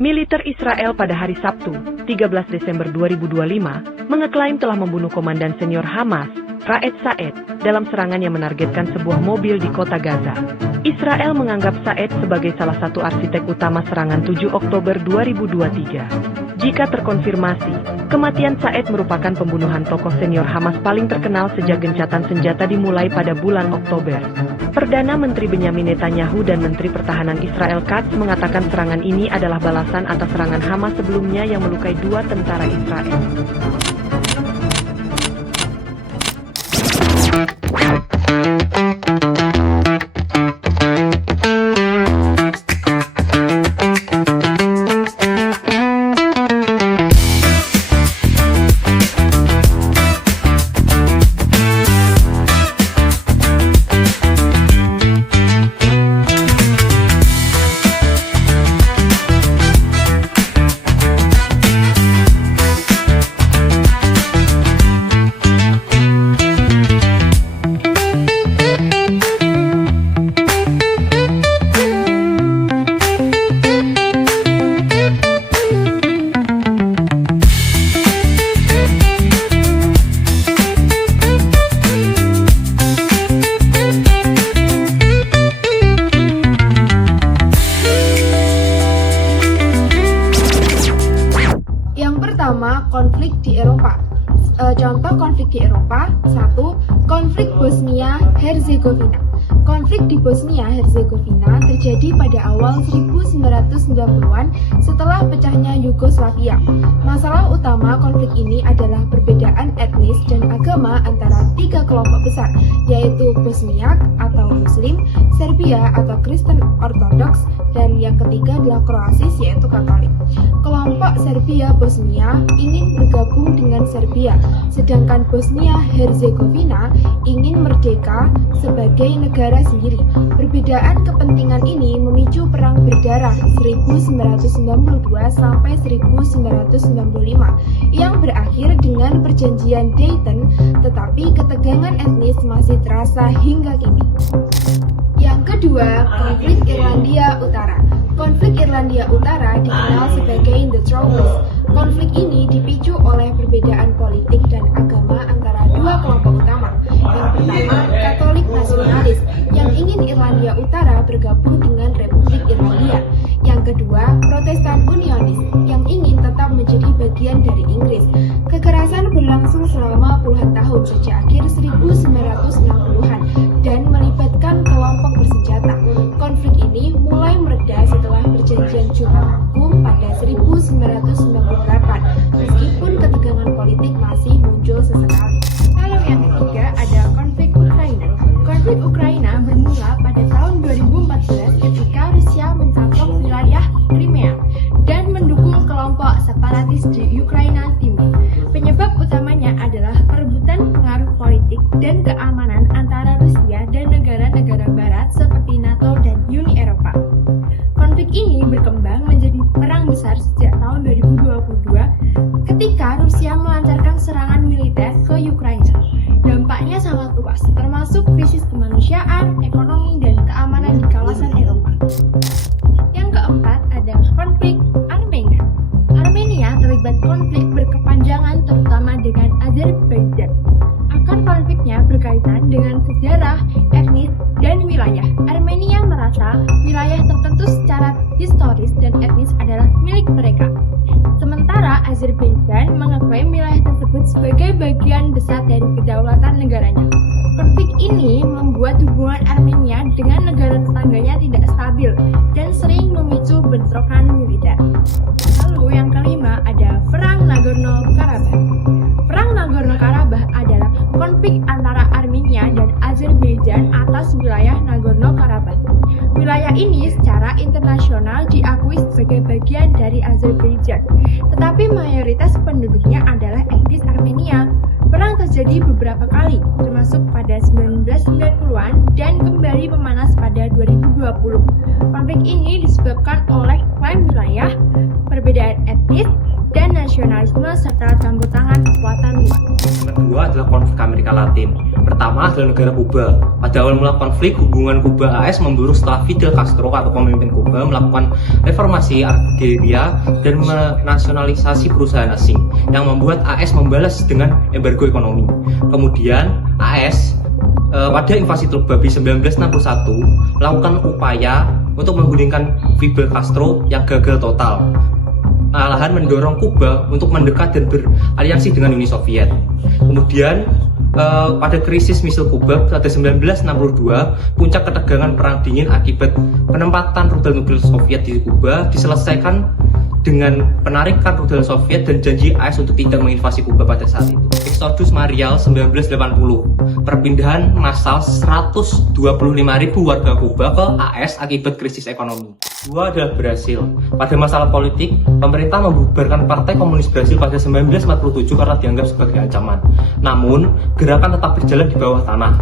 Militer Israel pada hari Sabtu, 13 Desember 2025, mengeklaim telah membunuh komandan senior Hamas, Raed Saed, dalam serangan yang menargetkan sebuah mobil di kota Gaza. Israel menganggap Saed sebagai salah satu arsitek utama serangan 7 Oktober 2023. Jika terkonfirmasi, kematian Saed merupakan pembunuhan tokoh senior Hamas paling terkenal sejak gencatan senjata dimulai pada bulan Oktober. Perdana Menteri Benyamin Netanyahu dan Menteri Pertahanan Israel Katz mengatakan serangan ini adalah balasan atas serangan Hamas sebelumnya yang melukai 2 tentara Israel. Konflik di Eropa. Contoh konflik di Eropa: 1. Konflik Bosnia-Herzegovina. Konflik di Bosnia-Herzegovina terjadi pada awal 1990-an setelah pecahnya Yugoslavia. Masalah utama konflik ini adalah perbedaan etnis dan agama antara 3 kelompok besar, yaitu Bosniak atau Muslim, Serbia atau Kristen Ortodoks, dan yang ketiga adalah Kroasis yaitu Katolik. Kelompok Serbia Bosnia ingin bergabung dengan Serbia, sedangkan Bosnia-Herzegovina ingin merdeka sebagai negara sendiri. Perbedaan kepentingan ini memicu perang berdarah 1992 sampai 1995 yang berakhir dengan perjanjian Dayton, tetapi ketegangan etnis masih terasa hingga kini. Yang kedua, konflik Irlandia Utara. Konflik Irlandia Utara dikenal sebagai The Troubles. Konflik ini dipicu oleh perbedaan politik dan agama antara 2 kelompok utama. Yang pertama, Katolik nasionalis yang ingin Irlandia Utara bergabung dengan Republik Irlandia. Yang kedua, Protestan Unionis yang ingin tetap menjadi bagian dari Inggris. Kekerasan berlangsung selama puluhan tahun sejak akhir 1960-an dan melibatkan kelompok bersenjata. Konflik ini mulai mereda setelah perjanjian Jumat Agung pada 1998, meskipun ketegangan politik masih muncul sesekali. Lalu yang ketiga ada konflik Ukraina. Konflik Ukraina bermula pada tahun 2014 ketika Rusia mencaplok wilayah Crimea dan mendukung kelompok separatis di Ukraina Timur. Penyebab utamanya adalah perebutan pengaruh politik dan keamanan antara Rusia dan negara-negara barat seperti NATO dan Uni Eropa. Konflik ini berkembang menjadi perang besar sejak tahun 2022 ketika Rusia melancarkan serangan militer ke Ukraina. Dampaknya sangat luas, termasuk krisis kemanusiaan, ekonomi, dan keamanan di kawasan Eropa. Yang keempat ada konflik Armenia. Armenia terlibat konflik berkepanjangan terutama dengan Azerbaijan. Akar konfliknya berkaitan dengan sejarah, etnis, dan wilayah. Armenia merasa wilayah tertentu secara historis dan etnis adalah milik mereka. Sementara Azerbaijan mengeklaim wilayah tersebut sebagai bagian besar dari kedaulatan negaranya. Konflik ini membuat hubungan Armenia dengan negara tetangganya tidak stabil dan sering memicu bentrokan militer. Lalu yang kelima ada Perang Nagorno-Karabakh. Perang Nagorno-Karabakh adalah konflik antara Armenia dan Azerbaijan atas wilayah Nagorno-Karabakh. Wilayah ini secara internasional diakui sebagai bagian dari Azerbaijan, tetapi mayoritas penduduknya adalah etnis Armenia. Perang terjadi beberapa kali, termasuk pada 1990-an dan kembali memanas pada 2020. Konflik ini disebabkan oleh klaim wilayah, perbedaan etnis, dan nasionalisme serta campur tangan kekuatan luar. Kedua kedua adalah konflik Amerika Latin. Pertama adalah negara Kuba. Pada awal mula konflik, hubungan Kuba-AS memburuk setelah Fidel Castro atau pemimpin Kuba melakukan reformasi agraria dan menasionalisasi perusahaan asing yang membuat AS membalas dengan embargo ekonomi. Kemudian AS pada invasi Teluk Babi 1961 melakukan upaya untuk menggulingkan Fidel Castro yang gagal total. Malahan mendorong Kuba untuk mendekat dan beraliansi dengan Uni Soviet. Kemudian pada krisis misil Kuba pada 1962, puncak ketegangan perang dingin akibat penempatan rudal nuklir Soviet di Kuba diselesaikan dengan penarikan rudal Soviet dan janji AS untuk tidak menginvasi Kuba pada saat itu. Exodus Marial 1980, perpindahan massal 125.000 warga Kuba ke AS akibat krisis ekonomi. Dua adalah Brasil. Pada masalah politik, pemerintah membubarkan Partai Komunis Brasil pada 1947 karena dianggap sebagai ancaman. Namun, gerakan tetap berjalan di bawah tanah.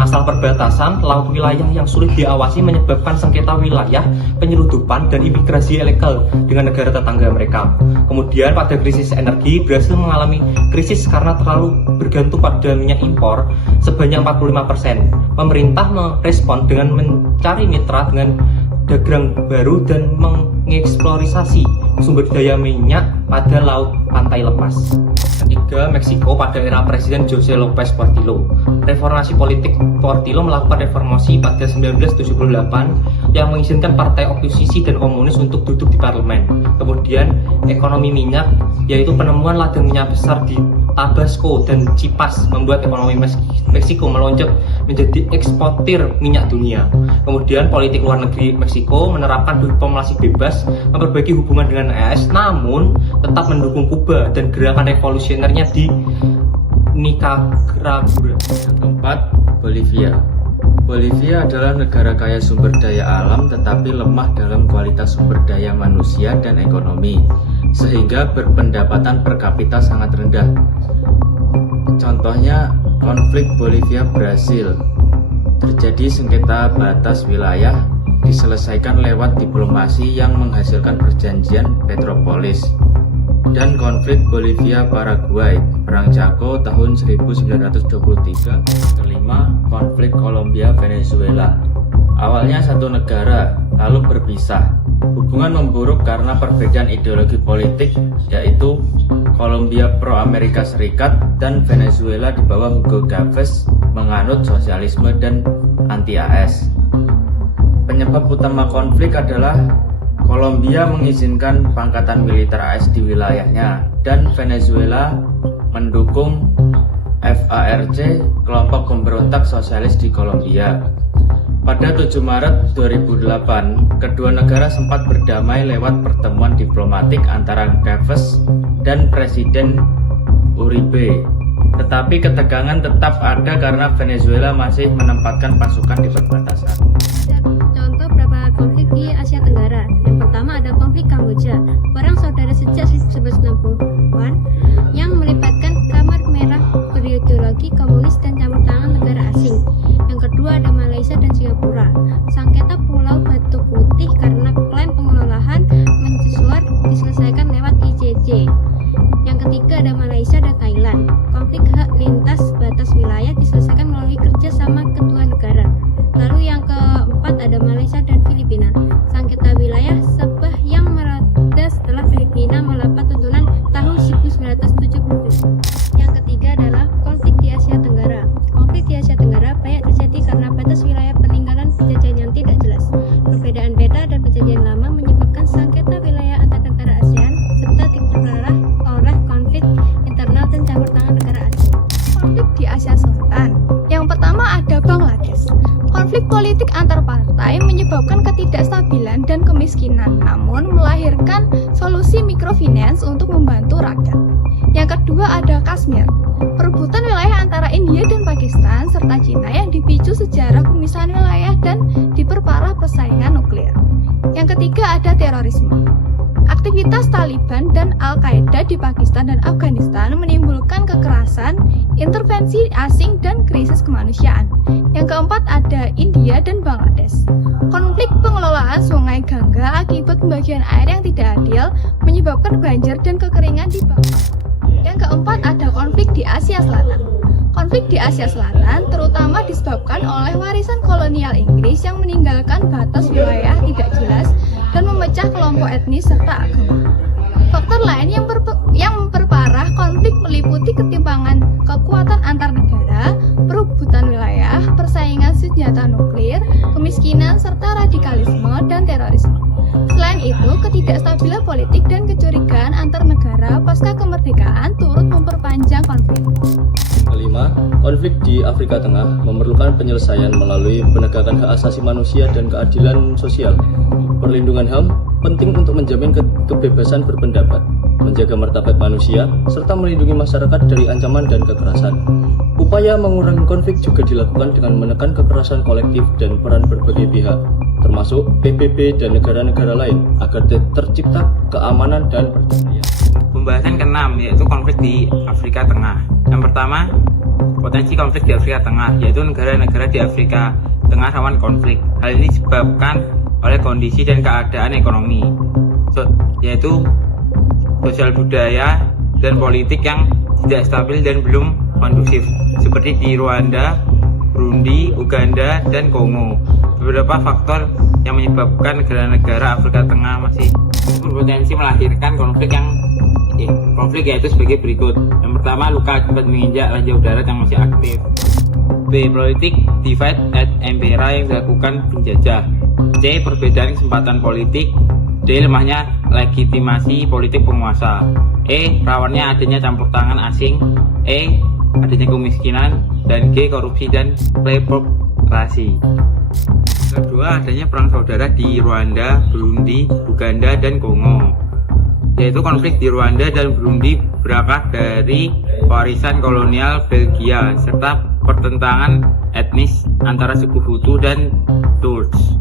Masalah perbatasan laut wilayah yang sulit diawasi menyebabkan sengketa wilayah, penyeludupan, dan imigrasi ilegal dengan negara tetangga mereka. Kemudian pada krisis energi, Brasil mengalami krisis karena terlalu bergantung pada minyak impor sebanyak 45%. Pemerintah merespon dengan mencari mitra dengan dagang baru dan mengeksplorasi sumber daya minyak pada laut pantai lepas. Ketiga, Meksiko pada era Presiden Jose Lopez Portillo. Reformasi politik Portillo melakukan reformasi pada 1978 yang mengizinkan partai oposisi dan komunis untuk duduk di parlemen. Kemudian, ekonomi minyak, yaitu penemuan ladang minyak besar di Tabasco dan Chiapas membuat ekonomi Meksiko melonjak menjadi eksportir minyak dunia. Kemudian politik luar negeri Meksiko menerapkan diplomasi bebas, memperbaiki hubungan dengan AS, namun tetap mendukung Kuba dan gerakan revolusionernya di Nicaragua. Yang keempat, Bolivia. Bolivia adalah negara kaya sumber daya alam tetapi lemah dalam kualitas sumber daya manusia dan ekonomi, sehingga berpendapatan per kapita sangat rendah. Contohnya, konflik Bolivia-Brasil. Terjadi sengketa batas wilayah, diselesaikan lewat diplomasi yang menghasilkan perjanjian Petropolis. Dan konflik Bolivia-Paraguay, Perang Chaco tahun 1923. Kelima, konflik Kolombia-Venezuela. Awalnya satu negara, lalu berpisah. Hubungan memburuk karena perbedaan ideologi politik, yaitu Kolombia pro-Amerika Serikat dan Venezuela di bawah Hugo Chavez menganut sosialisme dan anti-AS. Penyebab utama konflik adalah Kolombia mengizinkan pangkatan militer AS di wilayahnya dan Venezuela mendukung FARC, kelompok pemberontak sosialis di Kolombia. Pada 7 Maret 2008, kedua negara sempat berdamai lewat pertemuan diplomatik antara Chavez dan Presiden Uribe. Tetapi ketegangan tetap ada karena Venezuela masih menempatkan pasukan di perbatasan. Contoh beberapa konflik di Asia Tenggara. Yang pertama ada konflik Kamboja, perang saudara sejak 1960-an yang melibatkan Kamar Merah berideologi komunis dan campur tangan negara asing. Yang kedua ada Malaysia dan Singapura, sengketa Pulau Batu Putih karena klaim pengelolaan mencuat diselesaikan lewat ICC. Yang ketiga ada Malaysia dan Thailand, konflik hak lintas batas wilayah diselesaikan melalui kerjasama kedua negara. Lalu yang keempat ada Malaysia dan Filipina, sengketa wilayah Sabah yang mereda setelah Filipina melapat tuntunan tahun 1970. Yang ketiga adalah konflik di Asia Tenggara. Konflik di Asia Tenggara banyak terjadi karena batas wilayah peninggalan penjajahan yang tidak jelas. Perbedaan peta dan perjanjian lama menyebabkan sengketa wilayah antar negara ASEAN serta diperparah oleh konflik internal dan campur tangan negara asing. Konflik di Asia Selatan. Yang pertama ada Bangladesh. Konflik politik antar partai menyebabkan ketidakstabilan dan kemiskinan, namun melahirkan solusi microfinance untuk membantu rakyat. Yang kedua ada Kashmir. Perebutan wilayah antara India dan Pakistan serta Cina yang dipicu sejarah pemisahan wilayah dan diperparah persaingan nuklir. Yang ketiga ada terorisme. Aktivitas Taliban dan Al-Qaeda di Pakistan dan Afghanistan menimbulkan kekerasan, intervensi asing, dan krisis kemanusiaan. Yang keempat ada India dan Bangladesh. Konflik pengelolaan sungai Gangga akibat pembagian air yang tidak adil menyebabkan banjir dan kekeringan di Bangladesh. Yang keempat ada konflik di Asia Selatan. Konflik di Asia Selatan terutama disebabkan oleh warisan kolonial Inggris yang meninggalkan batas wilayah tidak jelas dan memecah kelompok etnis serta agama. Faktor lain yang memperparah konflik meliputi ketimpangan kekuatan antar negara, perebutan wilayah, persaingan senjata nuklir, kemiskinan, serta radikalisme dan terorisme. Selain itu, ketidakstabilan politik dan kecurigaan antar negara pasca kemerdekaan turut memperpanjang konflik. Kelima, konflik di Afrika Tengah memerlukan penyelesaian melalui penegakan hak asasi manusia dan keadilan sosial. Perlindungan HAM penting untuk menjamin kebebasan berpendapat, menjaga martabat manusia, serta melindungi masyarakat dari ancaman dan kekerasan. Upaya mengurangi konflik juga dilakukan dengan menekan kekerasan kolektif dan peran berbagai pihak, termasuk PBB dan negara-negara lain, agar tercipta keamanan dan perdamaian. Pembahasan ke-6 yaitu konflik di Afrika Tengah. Yang pertama, potensi konflik di Afrika Tengah, yaitu negara-negara di Afrika Tengah rawan konflik. Hal ini disebabkan oleh kondisi dan keadaan ekonomi, yaitu sosial budaya dan politik yang tidak stabil dan belum kondusif, seperti di Rwanda, Burundi, Uganda, dan Kongo. Beberapa faktor yang menyebabkan negara-negara Afrika Tengah masih berpotensi melahirkan konflik yaitu sebagai berikut. Yang pertama, luka akibat menginjak ranjau darat yang masih aktif. B. Politik divide and impera yang dilakukan penjajah. C. Perbedaan kesempatan politik. D. Lemahnya legitimasi politik penguasa. E. Rawannya adanya campur tangan asing. E. Adanya kemiskinan. Dan G. Korupsi dan kleptokrasi. Kedua, adanya perang saudara di Rwanda, Burundi, Uganda, dan Kongo. Yaitu konflik di Rwanda dan Burundi berakar dari warisan kolonial Belgia serta pertentangan etnis antara suku Hutu dan Tutsi.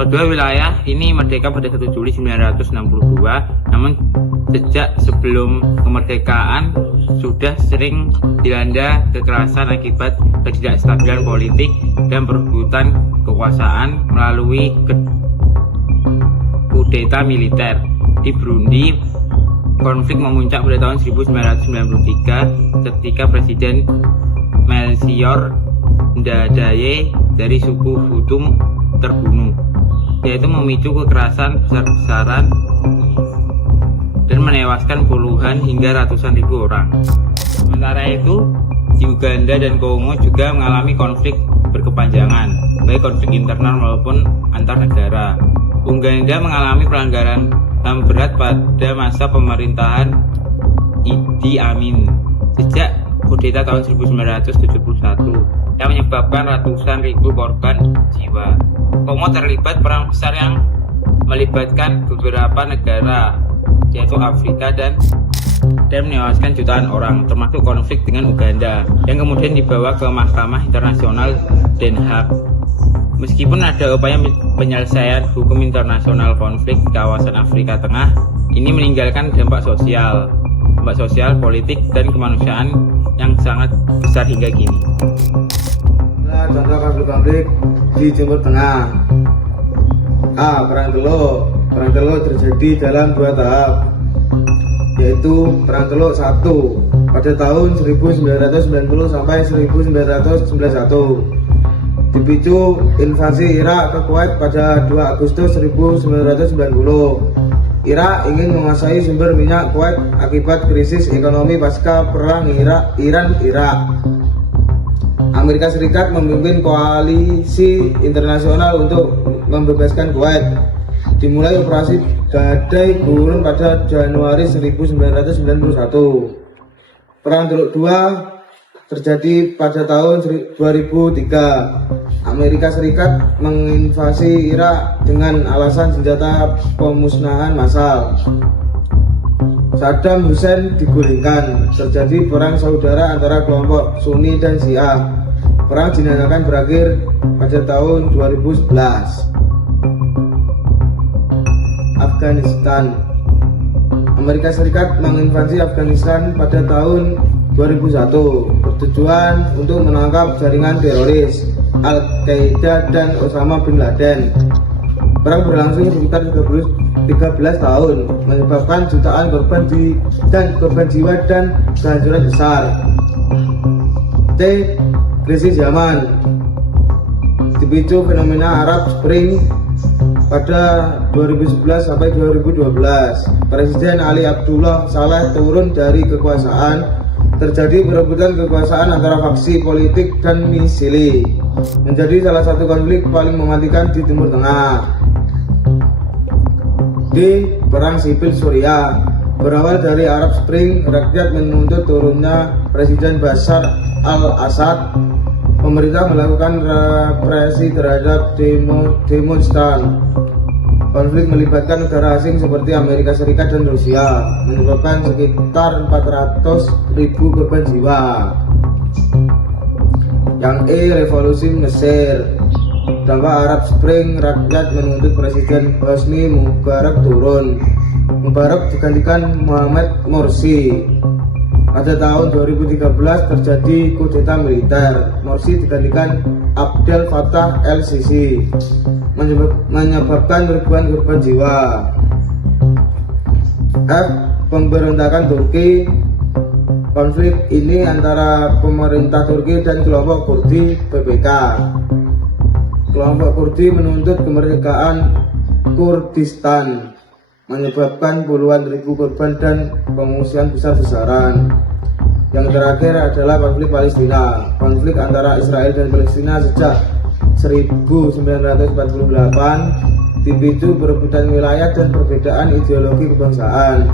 Kedua wilayah ini merdeka pada 1 Juli 1962, namun sejak sebelum kemerdekaan sudah sering dilanda kekerasan akibat ketidakstabilan politik dan perebutan kekuasaan melalui kudeta militer. Di Burundi, konflik memuncak pada tahun 1993 ketika Presiden Melchior Ndadaye dari suku Hutu terbunuh, yaitu memicu kekerasan besar-besaran dan menewaskan puluhan hingga ratusan ribu orang. Sementara itu, di Uganda dan Kongo juga mengalami konflik berkepanjangan, baik konflik internal maupun antar negara. Uganda mengalami pelanggaran HAM berat pada masa pemerintahan Idi Amin sejak kudeta tahun 1971 yang menyebabkan ratusan ribu korban jiwa. Kongo terlibat perang besar yang melibatkan beberapa negara, yaitu Afrika dan menewaskan jutaan orang, termasuk konflik dengan Uganda yang kemudian dibawa ke Mahkamah Internasional Den Haag. Meskipun ada upaya penyelesaian hukum internasional konflik di kawasan Afrika Tengah, ini meninggalkan dampak sosial, politik, dan kemanusiaan yang sangat besar hingga kini. Nah, contoh konflik di Timur Tengah. A. Perang Teluk. Perang Teluk terjadi dalam 2 tahap, yaitu Perang Teluk 1 pada tahun 1990 sampai 1991. Dipicu invasi Irak ke Kuwait pada 2 Agustus 1990. Irak ingin menguasai sumber minyak Kuwait akibat krisis ekonomi pasca perang Iran-Irak. Amerika Serikat memimpin koalisi internasional untuk membebaskan Kuwait. Dimulai operasi Badai Gurun pada Januari 1991. Perang Teluk II terjadi pada tahun 2003. Amerika Serikat menginvasi Irak dengan alasan senjata pemusnahan massal. Saddam Hussein digulingkan. Terjadi perang saudara antara kelompok Sunni dan Syiah. Perang dinyatakan berakhir pada tahun 2011. Afghanistan. Amerika Serikat menginvasi Afghanistan pada tahun 2001 bertujuan untuk menangkap jaringan teroris Al-Qaeda dan Osama bin Laden. Perang berlangsung sekitar 13 tahun, menyebabkan jutaan korban jiwa dan kehancuran besar. T. Krisis zaman. Dipicu fenomena Arab Spring pada 2011 sampai 2012. Presiden Ali Abdullah Saleh turun dari kekuasaan. Terjadi perebutan kekuasaan antara faksi politik dan misili. Menjadi salah satu konflik paling mematikan di Timur Tengah. D. Perang Sipil Suriah. Berawal dari Arab Spring, rakyat menuntut turunnya Presiden Bashar al-Assad. Pemerintah melakukan represi terhadap demonstran. Konflik melibatkan negara asing seperti Amerika Serikat dan Rusia, menyebabkan sekitar 400.000 korban jiwa. Yang E. Revolusi Mesir. Dampak Arab Spring, rakyat menuntut Presiden Hosni Mubarak turun. Mubarak digantikan Mohamed Morsi. Pada tahun 2013 terjadi kudeta militer. Morsi digantikan Abdel Fattah el-Sisi, menyebabkan ribuan korban jiwa. F. Pemberontakan Turki. Konflik ini antara pemerintah Turki dan kelompok Kurdi PPK. Kelompok Kurdi menuntut kemerdekaan Kurdistan, menyebabkan puluhan ribu korban dan pengungsian besar-besaran. Yang terakhir adalah konflik Palestina. Konflik antara Israel dan Palestina sejak 1948 dipicu berebutan wilayah dan perbedaan ideologi kebangsaan.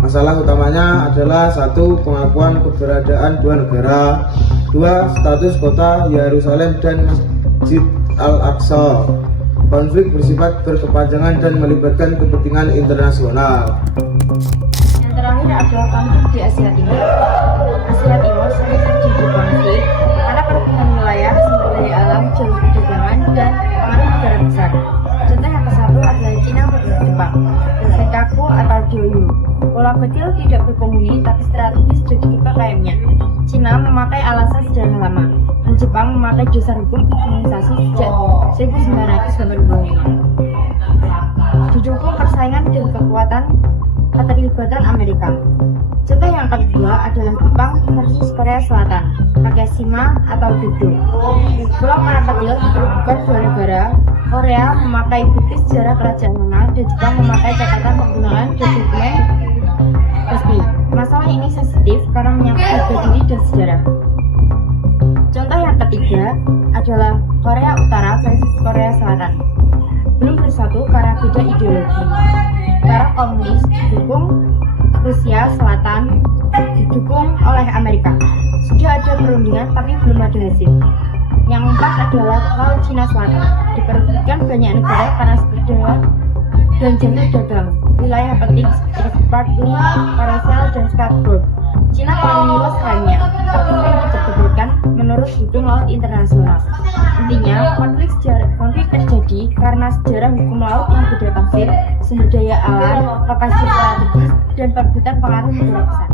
Masalah utamanya adalah 1. Pengakuan keberadaan dua negara, 2. Status kota Yerusalem dan Masjid Al-Aqsa. Konflik bersifat berkepanjangan dan melibatkan kepentingan internasional. Yang terakhir adalah konflik di Asia Timur. Asia Timur sering terjadi konflik karena perebutan wilayah, sumber daya alam, jalur perdagangan, dan pengaruh negara besar. Contoh yang ke-1 adalah Cina versus Jepang, Senkaku atau Diaoyu. Pulau kecil tidak berpenghuni tapi strategis jadi kekayanya. Cina memakai alasan sejarah lama, dan Jepang memakai dasar hukum kolonisasi sejak 1985. Didukung persaingan dan kekuatan keterlibatan Amerika. Contoh yang kedua adalah Jepang versus Korea Selatan, Nakashima atau Dodo. Pulau mana kecil diperlukan dua negara. Korea memakai bukti sejarah kerajaan lama dan Jepang memakai catatan penggunaan dokumen resmi. Masalah ini sensitif karena menyangkut harga diri dan sejarah. Contoh yang ketiga adalah Korea Utara versus Korea Selatan. Belum bersatu karena beda ideologi. Para komunis didukung Rusia Selatan didukung oleh Amerika. Sudah ada perundingan tapi belum ada hasil. Yang keempat adalah Laut Cina Selatan. Diperebutkan banyak negara karena sepeda dan jalur dagang. Wilayah penting seperti Sparkling, Paracel, dan Scarborough. Cina paling luas lainnya, tapi sering diperdebatkan menurut Hukum Laut Internasional. Intinya, konflik terjadi karena sejarah hukum laut yang beda tafsir, sumber daya alam, lokasi strategis, dan perebutan pengaruh negara besar.